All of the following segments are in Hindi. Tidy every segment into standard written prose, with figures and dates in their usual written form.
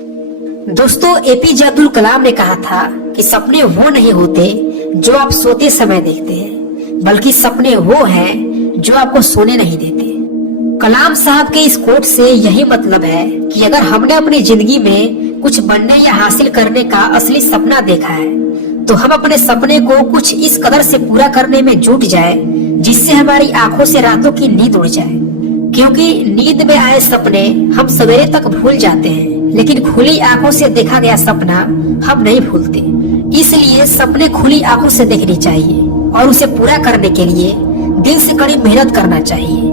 दोस्तों, एपीजे अब्दुल कलाम ने कहा था कि सपने वो नहीं होते जो आप सोते समय देखते हैं, बल्कि सपने वो हैं जो आपको सोने नहीं देते। कलाम साहब के इस कोट से यही मतलब है कि अगर हमने अपनी जिंदगी में कुछ बनने या हासिल करने का असली सपना देखा है, तो हम अपने सपने को कुछ इस कदर से पूरा करने में जुट जाए जिससे हमारी आंखों से रातों की नींद उड़ जाए। क्योंकि नींद में आए सपने हम सवेरे तक भूल जाते हैं, लेकिन खुली आंखों से देखा गया सपना हम नहीं भूलते। इसलिए सपने खुली आंखों से देखनी चाहिए और उसे पूरा करने के लिए दिल से कड़ी मेहनत करना चाहिए।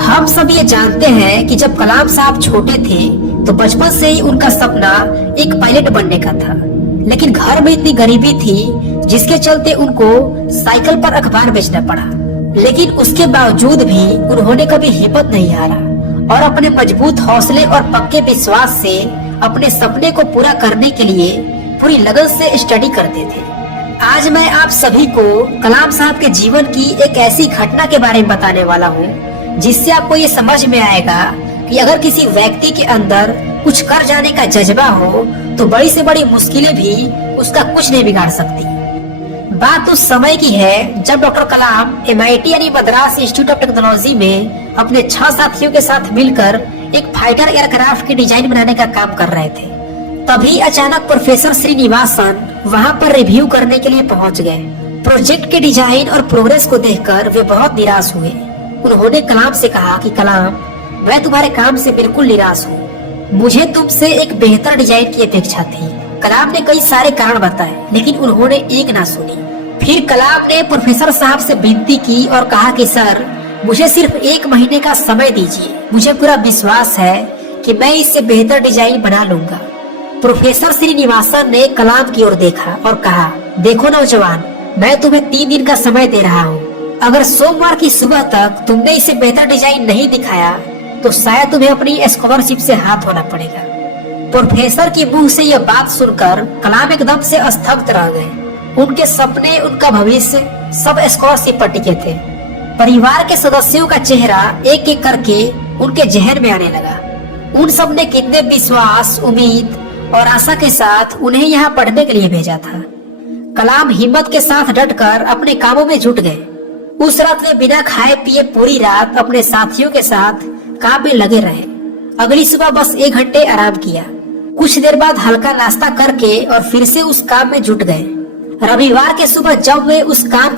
हम सब ये जानते हैं कि जब कलाम साहब छोटे थे तो बचपन से ही उनका सपना एक पायलट बनने का था, लेकिन घर में इतनी गरीबी थी जिसके चलते उनको साइकिल पर अखबार बेचना पड़ा। लेकिन उसके बावजूद भी उन्होंने कभी हिम्मत नहीं हारा और अपने मजबूत हौसले और पक्के विश्वास से अपने सपने को पूरा करने के लिए पूरी लगन से स्टडी करते थे। आज मैं आप सभी को कलाम साहब के जीवन की एक ऐसी घटना के बारे में बताने वाला हूँ जिससे आपको ये समझ में आएगा कि अगर किसी व्यक्ति के अंदर कुछ कर जाने का जज्बा हो तो बड़ी से बड़ी मुश्किलें भी उसका कुछ नहीं बिगाड़ सकती। बात उस समय की है जब डॉक्टर कलाम MIT यानी मद्रास इंस्टीट्यूट ऑफ टेक्नोलॉजी में अपने 6 साथियों के साथ मिलकर एक फाइटर एयरक्राफ्ट की डिजाइन बनाने का काम कर रहे थे। तभी अचानक प्रोफेसर श्रीनिवासन वहां पर रिव्यू करने के लिए पहुंच गए। प्रोजेक्ट के डिजाइन और प्रोग्रेस को देखकर वे बहुत निराश हुए। उन्होंने कलाम से कहा कि कलाम, मैं तुम्हारे काम से बिल्कुल निराश हूँ, मुझे तुमसे एक बेहतर डिजाइन की अपेक्षा थी। कलाम ने कई सारे कारण बताए, लेकिन उन्होंने एक ना सुनी। फिर कलाम ने प्रोफेसर साहब से विनती की और कहा कि सर, मुझे सिर्फ 1 महीने का समय दीजिए, मुझे पूरा विश्वास है कि मैं इससे बेहतर डिजाइन बना लूंगा। प्रोफेसर श्रीनिवासन ने कलाम की ओर देखा और कहा, देखो नौजवान, मैं तुम्हें 3 दिन का समय दे रहा हूँ। अगर सोमवार की सुबह तक तुमने इसे बेहतर डिजाइन नहीं दिखाया तो शायद तुम्हें अपनी स्कॉलरशिप से हाथ धोना पड़ेगा। प्रोफेसर के मुंह से यह बात सुनकर कलाम एकदम से स्तब्ध रह गए। उनके सपने, उनका भविष्य सब स्कॉलरशिप पर टिके थे। परिवार के सदस्यों का चेहरा एक एक करके उनके जहन में आने लगा। उन सब ने कितने विश्वास, उम्मीद और आशा के साथ उन्हें यहाँ पढ़ने के लिए भेजा था। कलाम हिम्मत के साथ डटकर अपने कामों में जुट गए। उस रात वे बिना खाए पिए पूरी रात अपने साथियों के साथ काम में लगे रहे। अगली सुबह बस 1 घंटे आराम किया। कुछ देर बाद हल्का नाश्ता करके और फिर से उस काम में जुट गए। रविवार के सुबह जब वे उस काम